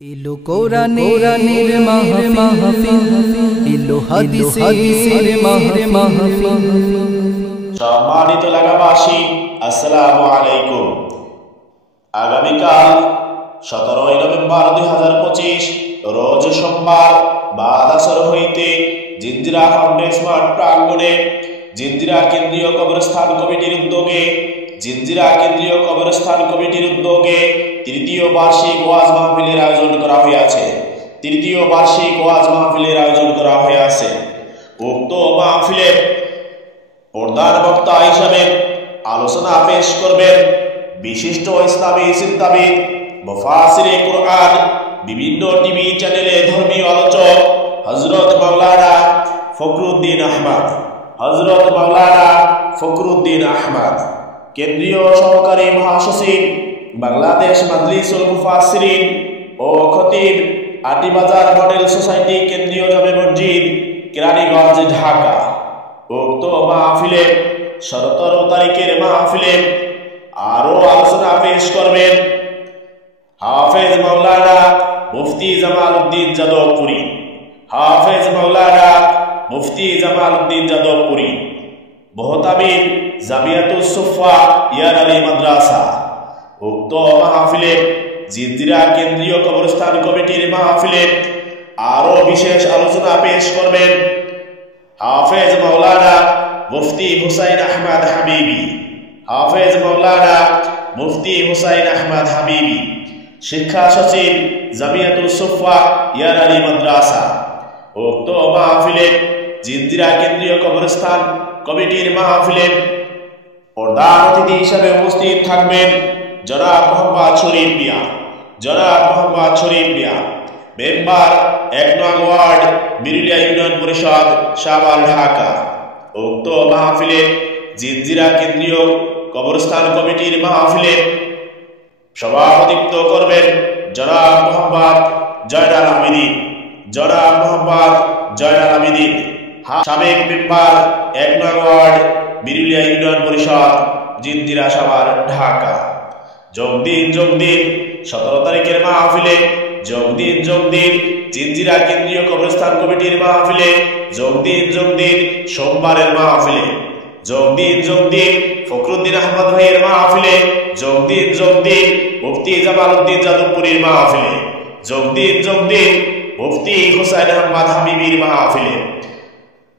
এলো কোরআনের মাহফিল, এলো হাদিসের মাহফিল। সম্মানিত এলাকাবাসী, আসসালামু আলাইকুম। আগামীকাল 17 নভেম্বর 2025 রোজ সোমবার বাদ আসর হইতে জিঞ্জিরা কমপ্লেক্স মাঠ প্রাঙ্গণে জিঞ্জিরা কেন্দ্রীয় কবরস্থান কমিটির উদ্যোগে তৃতীয় বার্ষিক ওয়াজ মাহফিলের আয়োজন করা হয়েছে। উক্ত মাহফিলে প্রধান বক্তা হিসাবে আলোচনা পেশ করবেন বিশিষ্ট ইসলামী চিন্তাবিদ, মুফাসসিরে কুরআন, বিভিন্ন টিভি চ্যানেলে ধর্মীয় আলোচক হযরত মাওলানা ফখরুদ্দিন আহমদ, কেন্দ্রীয় সহকারী মহাসচিব, বাংলাদেশ মাজলিসুল মুফাসসিরিন ও খতিব, আটিবাজার মডেল সোসাইটি, কেন্দ্রীয় জামে মসজিদ, কেরানীগঞ্জ, ঢাকা। উক্ত মাহফিলে 17 তারিখের মাহফিলে আরো আলোচনা পেশ করবেন হাফেজ মাওলানা মুফতি জামালউদ্দিন যাদবপুরী, মুহতামিম জামিয়াতুস সুফা ইয়ার আলী মাদ্রাসা। উক্ত মাহফিলে জিঞ্জিরা কেন্দ্রীয় কবরস্থান কমিটির মাহফিলে আরো বিশেষ আলোচনা পেশ করবেন হাফেজ মাওলানা মুফতি হুসাইন আহমদ হাবিবি, শিক্ষা সচিব, জামিয়াতুস সুফা ইয়ার আলী মাদ্রাসা। উক্ত মাহফিলে জিঞ্জিরা কেন্দ্রীয় কবরস্থান কমিটির মাহফিলে প্রধান অতিথি হিসেবে উপস্থিত থাকবেন জনাব মোহাম্মদ শরীফ মিয়া, মেম্বার 1 নং ওয়ার্ড, বিরুলিয়া ইউনিয়ন পরিষদ, সাভার, ঢাকা। উক্ত মাহফিলে জিঞ্জিরা কেন্দ্রীয় কবরস্থান কমিটির মাহফিলে সভাপতিত্ব করবেন জনাব মোহাম্মদ জয়নাল আবেদীন, সাবেক মেম্বার 1 নং ওয়ার্ড, বিরুলিয়া ইউনিয়ন পরিষদ, জিঞ্জিরা, সাভার, ঢাকা। যোগ দিন 17 তারিখের মাহফিলে, যোগ দিন জিঞ্জিরা কেন্দ্রীয় কবরস্থান কমিটির মাহফিলে, যোগ দিন সোমবারের মাহফিলে, যোগ দিন ফখরুদ্দিন আহমদ ভাইয়ের মাহফিলে, যোগ দিন মুফতি জামালউদ্দিন যাদবপুরীর মাহফিলে, যোগ দিন মুফতি হুসাইন আহমদ হাবিবির মাহফিলে।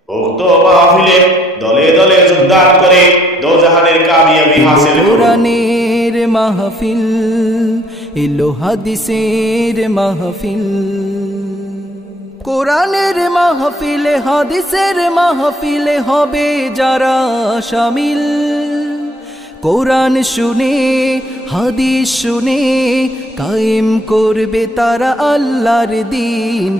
উক্ত মাহফিলে দলে দলে যোগদান করে দোজাহানের কামিয়াবি হাসিল করুন। কোরআনের মাহফিল, এলো হাদিসের মাহফিল। কোরআনের মাহফিলে, হাদিসের মাহফিলে হবে যারা শামিল। কোরআন শুনে, হাদিস শুনে কায়েম করবে তারা আল্লাহর দ্বীন।